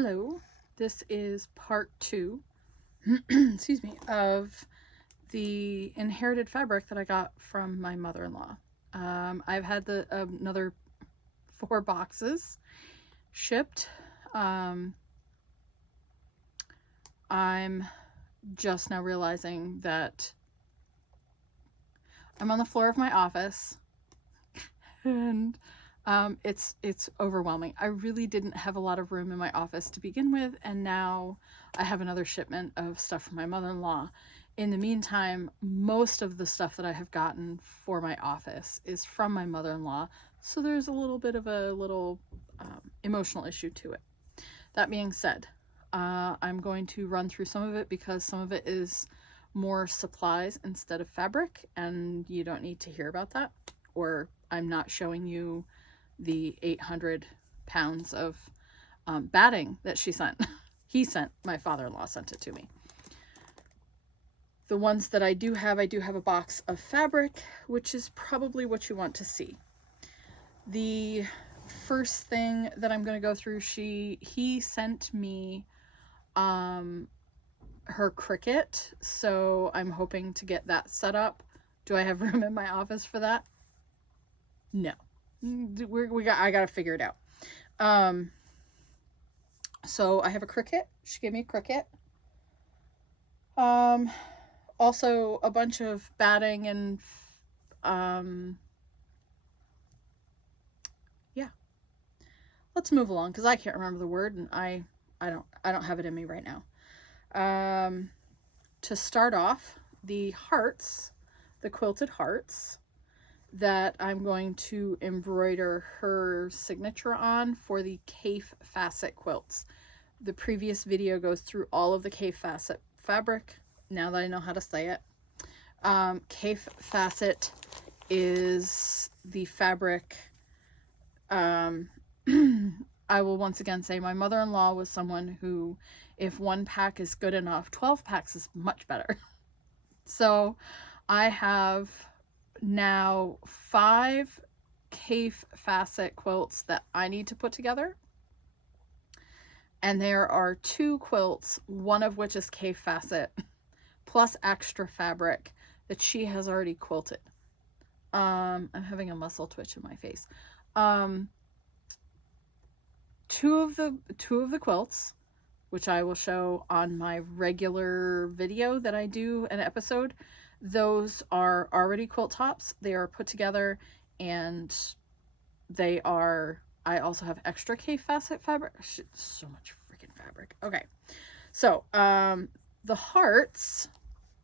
Hello, this is part 2, excuse me, of the inherited fabric that I got from my mother-in-law. I've had another 4 boxes shipped. I'm just now realizing that I'm on the floor of my office and it's overwhelming. I really didn't have a lot of room in my office to begin with, and now I have another shipment of stuff from my mother-in-law. In the meantime, most of the stuff that I have gotten for my office is from my mother-in-law, so there's a little bit of a emotional issue to it. That being said, I'm going to run through some of it because some of it is more supplies instead of fabric, and you don't need to hear about that, or I'm not showing you the 800 pounds of batting that she sent. My father-in-law sent it to me. The ones that I do have a box of fabric, which is probably what you want to see. The first thing that I'm going to go through, he sent me her Cricut, so I'm hoping to get that set up. Do I have room in my office for that? No. I gotta figure it out. So I have a Cricut. She gave me a Cricut. Also a bunch of batting and yeah. Let's move along because I can't remember the word, and I don't have it in me right now. To start off, the hearts, the quilted hearts that I'm going to embroider her signature on for the Kaffe Fassett quilts. The previous video goes through all of the Kaffe Fassett fabric, now that I know how to say it. Kaffe Fassett is the fabric. I will once again say my mother-in-law was someone who, if 1 pack is good enough, 12 packs is much better. So I have now 5 Kaffe Fassett quilts that I need to put together. And there are 2 quilts, one of which is Kaffe Fassett, plus extra fabric that she has already quilted. I'm having a muscle twitch in my face. 2 of the quilts, which I will show on my regular video that I do an episode, those are already quilt tops. They are put together, and they are, I also have extra Kaffe Fassett fabric. So much freaking fabric. Okay. So, the hearts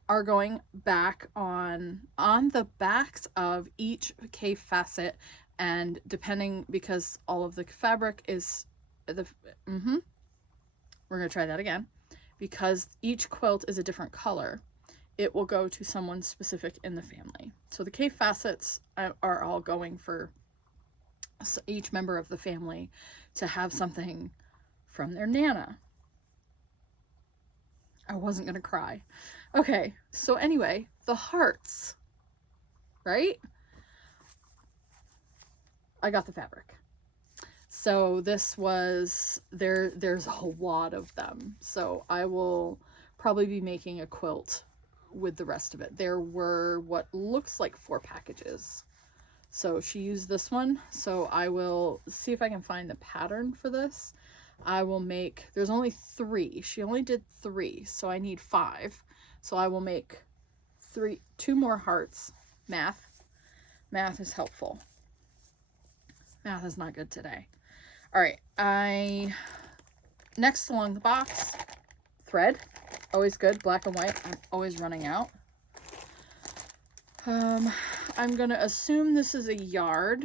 are going back on the backs of each Kaffe Fassett, and depending, because all of the fabric is we're going to try that again. Because each quilt is a different color, it will go to someone specific in the family. So the Kaffe Fassets are all going for each member of the family to have something from their Nana. I wasn't going to cry. Okay, so anyway, the hearts, right? I got the fabric. So this was, there's a lot of them. So I will probably be making a quilt with the rest of it. There were what looks like 4 packages. So she used this one. So I will see if I can find the pattern for this. I will make, there's only 3. She only did 3, so I need 5. So I will make 2 more hearts. Math is helpful. Math is not good today. All right, next along the box, thread, always good, black and white. I'm always running out. I'm gonna assume this is a yard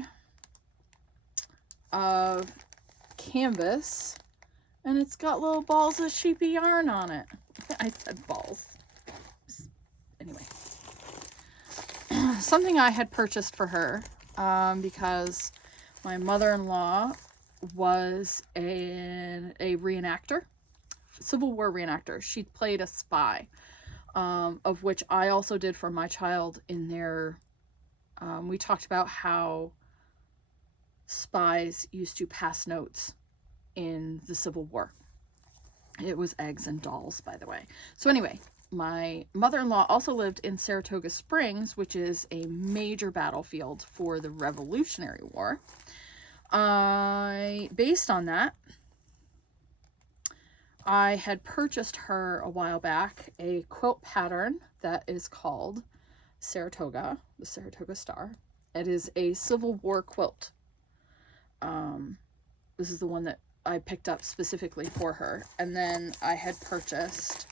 of canvas, and it's got little balls of sheepy yarn on it. I said balls. Anyway, something I had purchased for her, because my mother-in-law was a reenactor, Civil War reenactor. She played a spy, of which I also did for my child in there. We talked about how spies used to pass notes in the Civil War. It was eggs and dolls, by the way. So anyway, my mother-in-law also lived in Saratoga Springs, which is a major battlefield for the Revolutionary War. Based on that, I had purchased her a while back a quilt pattern that is called Saratoga, the Saratoga Star. It is a Civil War quilt. This is the one that I picked up specifically for her. And then I had purchased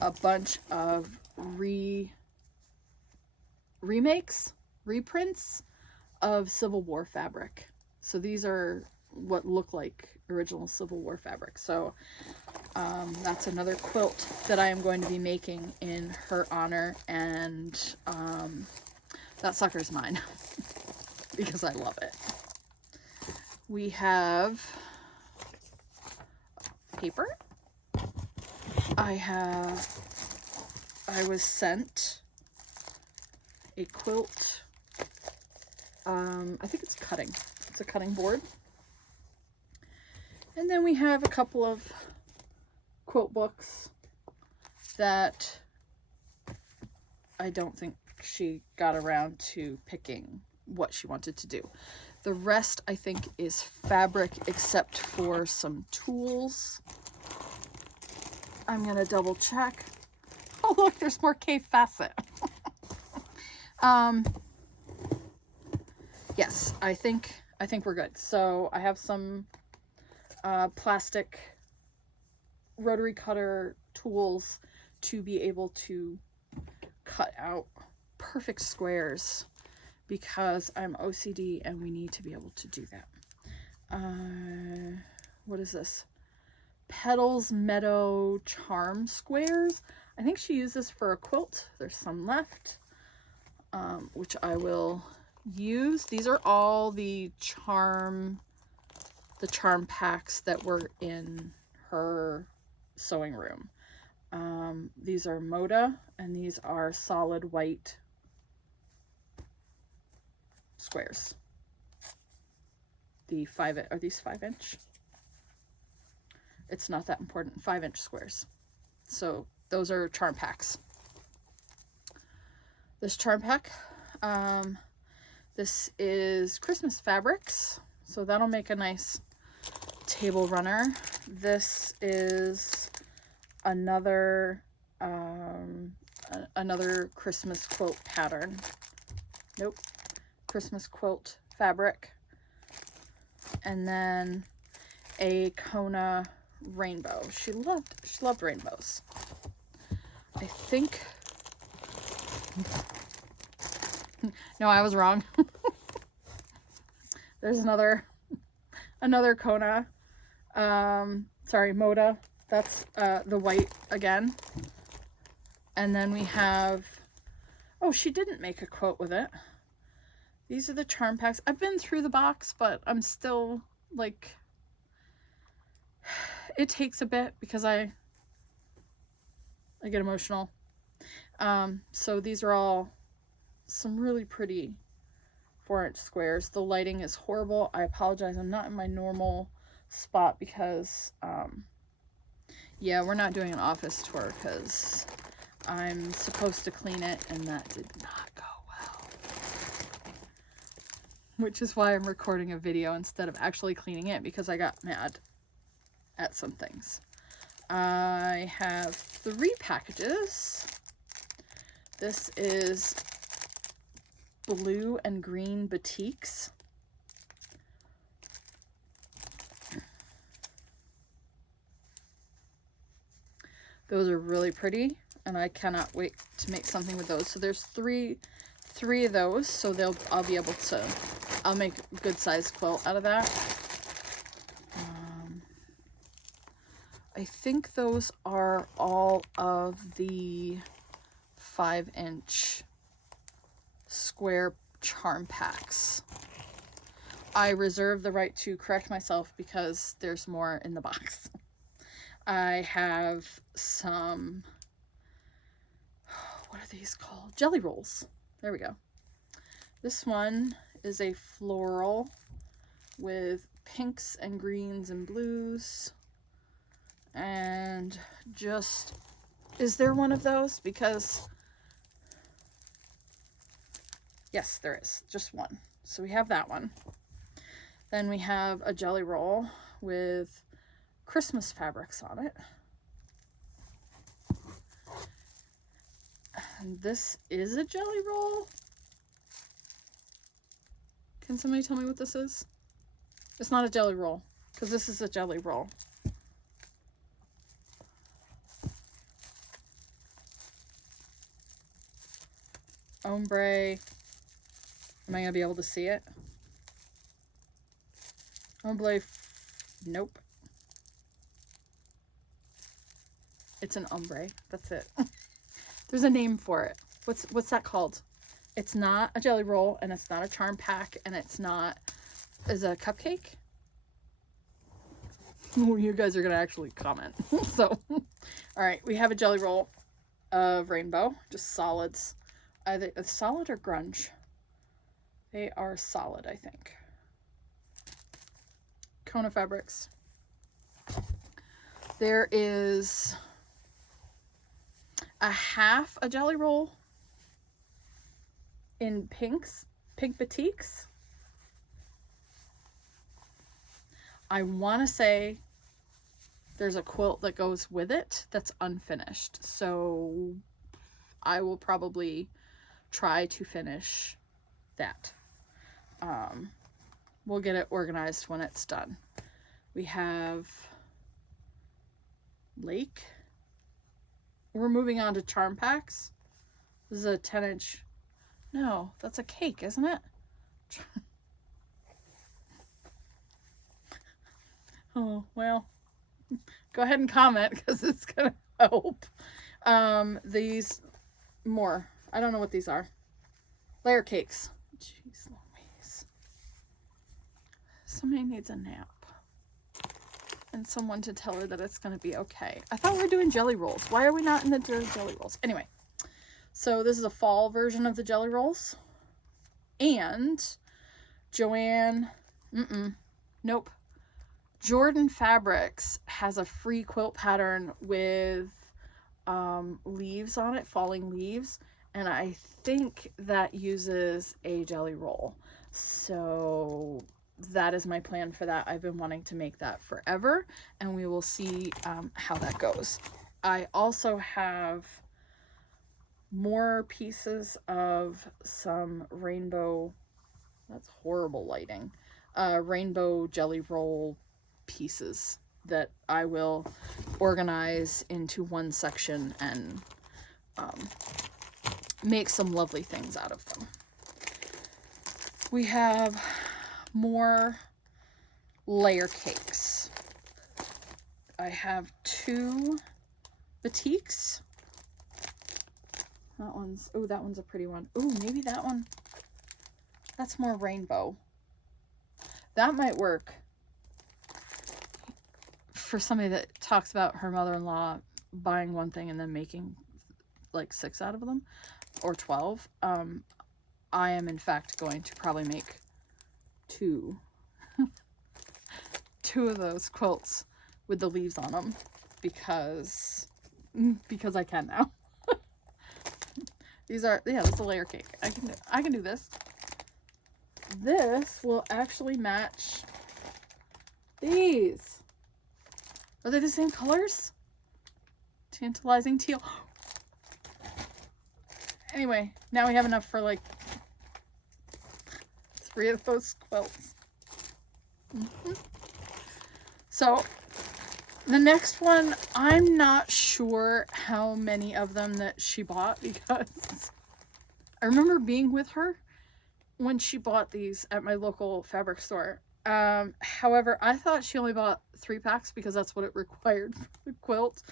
a bunch of reprints of Civil War fabric. So these are what look like original Civil War fabric. So that's another quilt that I am going to be making in her honor, and that sucker's mine because I love it. We have paper. I was sent a quilt. I think it's cutting. It's a cutting board. And then we have a couple of quilt books that I don't think she got around to picking what she wanted to do. The rest, I think, is fabric except for some tools. I'm going to double check. Oh, look, there's more Kaffe Fassett. Yes, I think we're good. So I have some plastic rotary cutter tools to be able to cut out perfect squares because I'm OCD and we need to be able to do that. What is this? Petals Meadow Charm Squares. I think she used this for a quilt. There's some left, which I will use. These are all the charm packs that were in her sewing room. These are Moda, and these are solid white squares. Are these 5-inch? It's not that important. 5-inch squares. So those are charm packs. This charm pack, this is Christmas fabrics, so that'll make a nice table runner. This is another Christmas quilt pattern. Nope. Christmas quilt fabric. And then a Kona rainbow. She loved rainbows. I think no, I was wrong. There's another Kona. Sorry, Moda. That's the white again. And then we have, oh, she didn't make a quote with it. These are the charm packs. I've been through the box, but I'm still like, it takes a bit because I get emotional. So these are all some really pretty 4-inch squares. The lighting is horrible. I apologize. I'm not in my normal spot because, yeah, we're not doing an office tour because I'm supposed to clean it and that did not go well. Which is why I'm recording a video instead of actually cleaning it because I got mad at some things. I have 3 packages. This is blue and green batiks. Those are really pretty, and I cannot wait to make something with those. So there's three of those, so I'll make a good sized quilt out of that. I think those are all of the 5-inch square charm packs. I reserve the right to correct myself because there's more in the box. I have some, what are these called? Jelly rolls. There we go. This one is a floral with pinks and greens and blues. And just, is there one of those? Because, yes, there is. Just one. So we have that one. Then we have a jelly roll with Christmas fabrics on it. And this is a jelly roll. Can somebody tell me what this is? It's not a jelly roll, because this is a jelly roll. Ombre. Am I going to be able to see it? Ombre. Nope. It's an ombre. That's it. There's a name for it. What's that called? It's not a jelly roll, and it's not a charm pack, and it's not... Is it a cupcake? Oh, you guys are going to actually comment. So, all right. We have a jelly roll of rainbow. Just solids. Either solid or grunge. They are solid, I think. Kona fabrics. There is a half a jelly roll in pink batiks. I want to say there's a quilt that goes with it that's unfinished. So I will probably try to finish that. We'll get it organized when it's done. We have Lake. We're moving on to charm packs. This is a 10-inch. No, that's a cake, isn't it? Oh, well, go ahead and comment because it's going to help. These more. I don't know what these are. Layer cakes. Jeez Louise. Somebody needs a nap. And someone to tell her that it's going to be okay. I thought we were doing jelly rolls. Why are we not in the jelly rolls? Anyway, so this is a fall version of the jelly rolls. And Joanne, nope. Jordan Fabrics has a free quilt pattern with leaves on it, falling leaves. And I think that uses a jelly roll. So that is my plan for that. I've been wanting to make that forever, and we will see how that goes. I also have more pieces of some rainbow, that's horrible lighting, rainbow jelly roll pieces that I will organize into one section and make some lovely things out of them. We have more layer cakes. I have 2 batiks. That one's a pretty one. Oh, maybe that one. That's more rainbow. That might work for somebody that talks about her mother-in-law buying one thing and then making like 6 out of them, or 12. I am in fact going to probably make 2 of those quilts with the leaves on them because I can now. These are, yeah, that's a layer cake. I can do this. This will actually match these. Are they the same colors? Tantalizing teal. Anyway, now we have enough for like 3 of those quilts. So the next one, I'm not sure how many of them that she bought, because I remember being with her when she bought these at my local fabric store. However, I thought she only bought 3 packs because that's what it required for the quilt.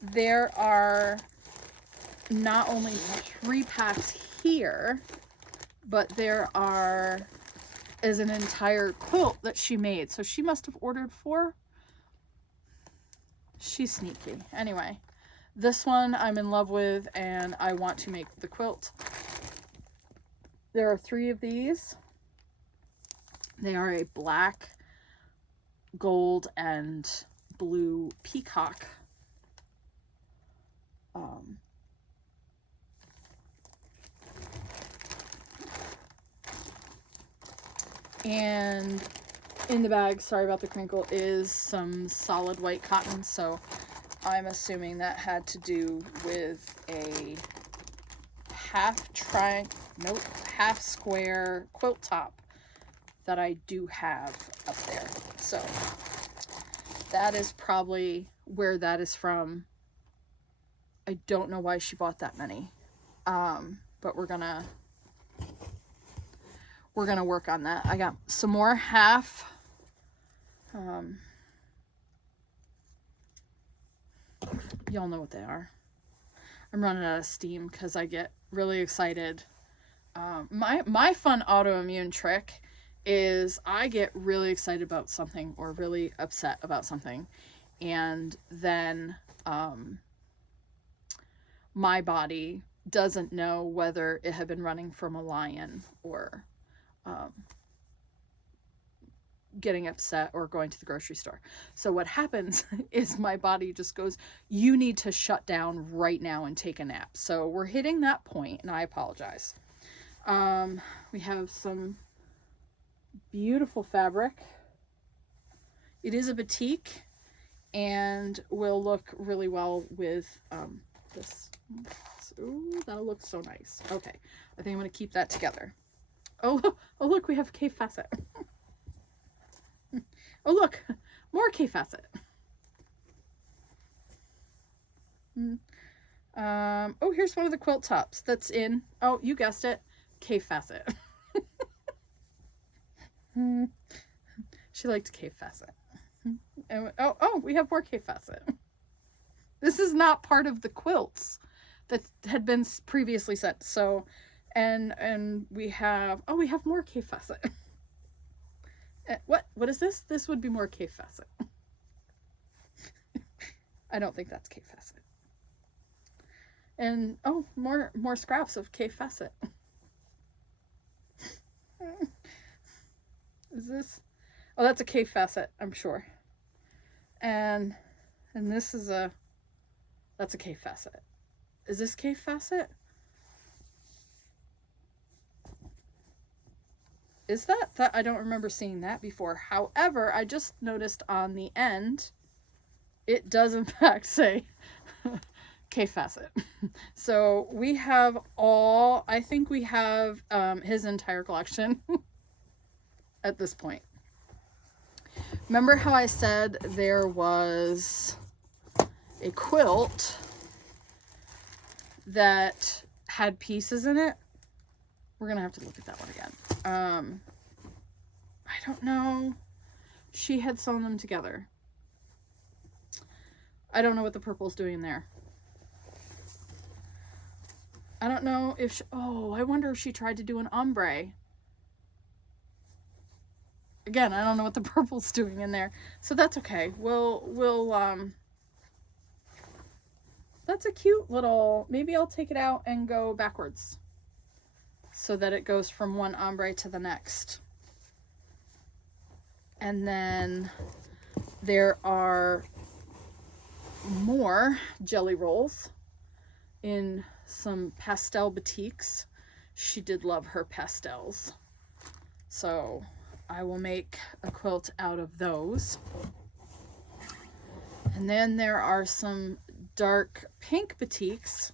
There are not only 3 packs here, but there is an entire quilt that she made. So she must have ordered 4. She's sneaky. Anyway, this one I'm in love with and I want to make the quilt. There are 3 of these. They are a black, gold, and blue peacock. And in the bag, sorry about the crinkle, is some solid white cotton, so I'm assuming that had to do with a half square quilt top that I do have up there. So that is probably where that is from. I don't know why she bought that many, but we're gonna work on that. I got some more half. Y'all know what they are. I'm running out of steam because I get really excited. My fun autoimmune trick is I get really excited about something or really upset about something, and then my body doesn't know whether it had been running from a lion or getting upset or going to the grocery store. So what happens is my body just goes, you need to shut down right now and take a nap. So we're hitting that point, and I apologize. We have some beautiful fabric. It is a batik and will look really well with this. Ooh, that'll look so nice. Okay, I think I'm going to keep that together. Oh, look, we have Kaffe Fassett. Oh, look, more Kaffe Fassett. Oh, here's one of the quilt tops that's in, oh, you guessed it, Kaffe Fassett. She liked Kaffe Fassett. And, oh, we have more Kaffe Fassett. This is not part of the quilts that had been previously sent. So, and we have, oh, we have more Kaffe Fassett. What is this? This would be more Kaffe Fassett. I don't think that's Kaffe Fassett. And oh, more scraps of Kaffe Fassett. Is this? Oh, that's a Kaffe Fassett, I'm sure. And this is that's a Kaffe Fassett. Is this Kaffe Fassett? Is that? I don't remember seeing that before. However, I just noticed on the end, it does in fact say Kaffe Fassett. So we have I think we have his entire collection at this point. Remember how I said there was a quilt that had pieces in it? We're going to have to look at that one again. I don't know. She had sewn them together. I don't know what the purple's doing there. I don't know if oh, I wonder if she tried to do an ombre. Again, I don't know what the purple's doing in there. So that's okay. That's a cute little, maybe I'll take it out and go backwards so that it goes from one ombre to the next. And then there are more jelly rolls in some pastel batiks. She did love her pastels. So I will make a quilt out of those. And then there are some dark pink batiks,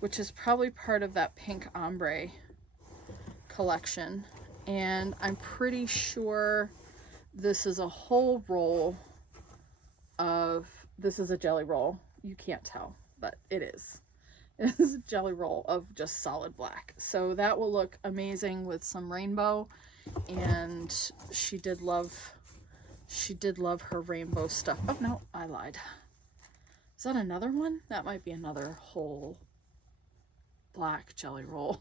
which is probably part of that pink ombre collection. And I'm pretty sure this is a whole roll of, this is a jelly roll. You can't tell, but it is. It is a jelly roll of just solid black. So that will look amazing with some rainbow. And she did love her rainbow stuff. Oh no, I lied. Is that another one? That might be another whole black jelly roll.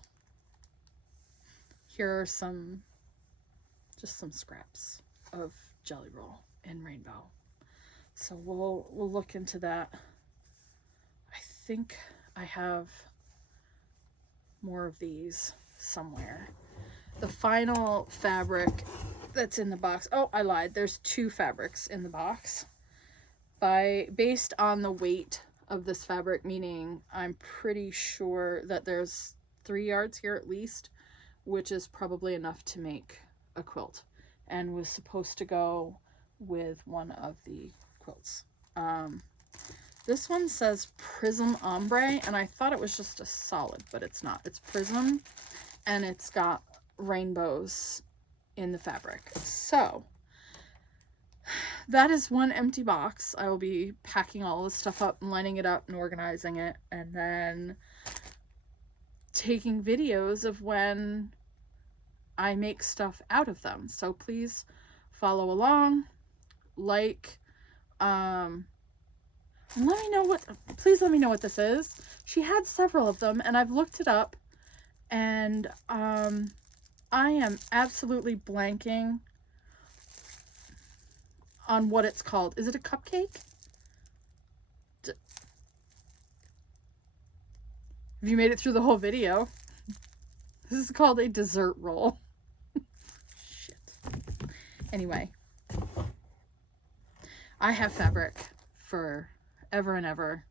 Here are just some scraps of jelly roll in rainbow. So we'll look into that. I think I have more of these somewhere. The final fabric that's in the box. Oh, I lied. There's 2 fabrics in the box. Based on the weight of this fabric, meaning I'm pretty sure that there's 3 yards here at least, which is probably enough to make a quilt, and was supposed to go with one of the quilts. This one says Prism Ombre, and I thought it was just a solid, but it's not. It's Prism, and it's got rainbows in the fabric. So that is one empty box. I will be packing all this stuff up and lining it up and organizing it, and then taking videos of when I make stuff out of them. So please follow along, like, and please let me know what this is. She had several of them, and I've looked it up, and I am absolutely blanking on what it's called. Is it a cupcake? Have you made it through the whole video? This is called a dessert roll. Shit. Anyway, I have fabric for ever and ever.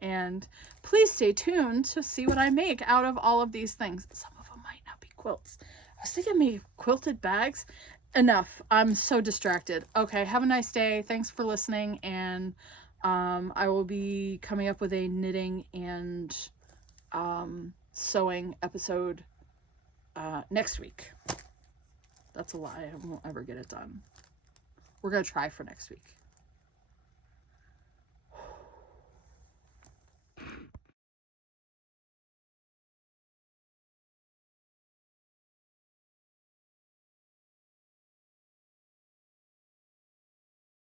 And please stay tuned to see what I make out of all of these things. Some of them might not be quilts. I was thinking maybe quilted bags. Enough. I'm so distracted. Okay, have a nice day. Thanks for listening, and I will be coming up with a knitting and sewing episode next week. That's a lie. I won't ever get it done. We're going to try for next week.